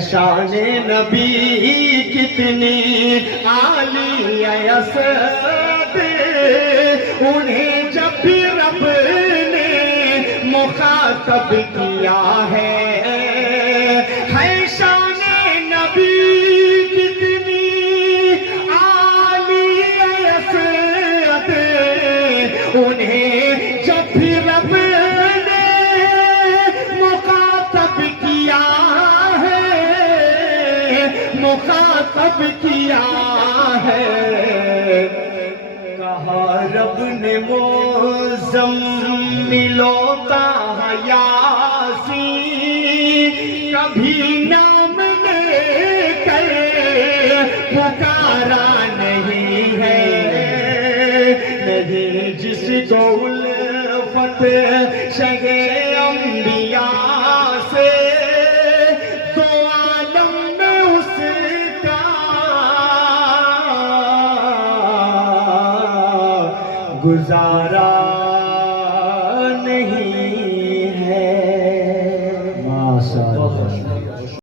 شان نبی کتنی عالی اسد، انہیں جب بھی رب نے مخاطب کیا ہے شان نبی کتنی عالی اسد، انہیں جب بھی رب نے مخاطب کیا مخاطب کیا ہے، کہا رب نے مزملوں کا یاسین کبھی نام لے کر پکارا نہیں ہے، نہیں جس کو الفت شہ انبیاء سے گزارا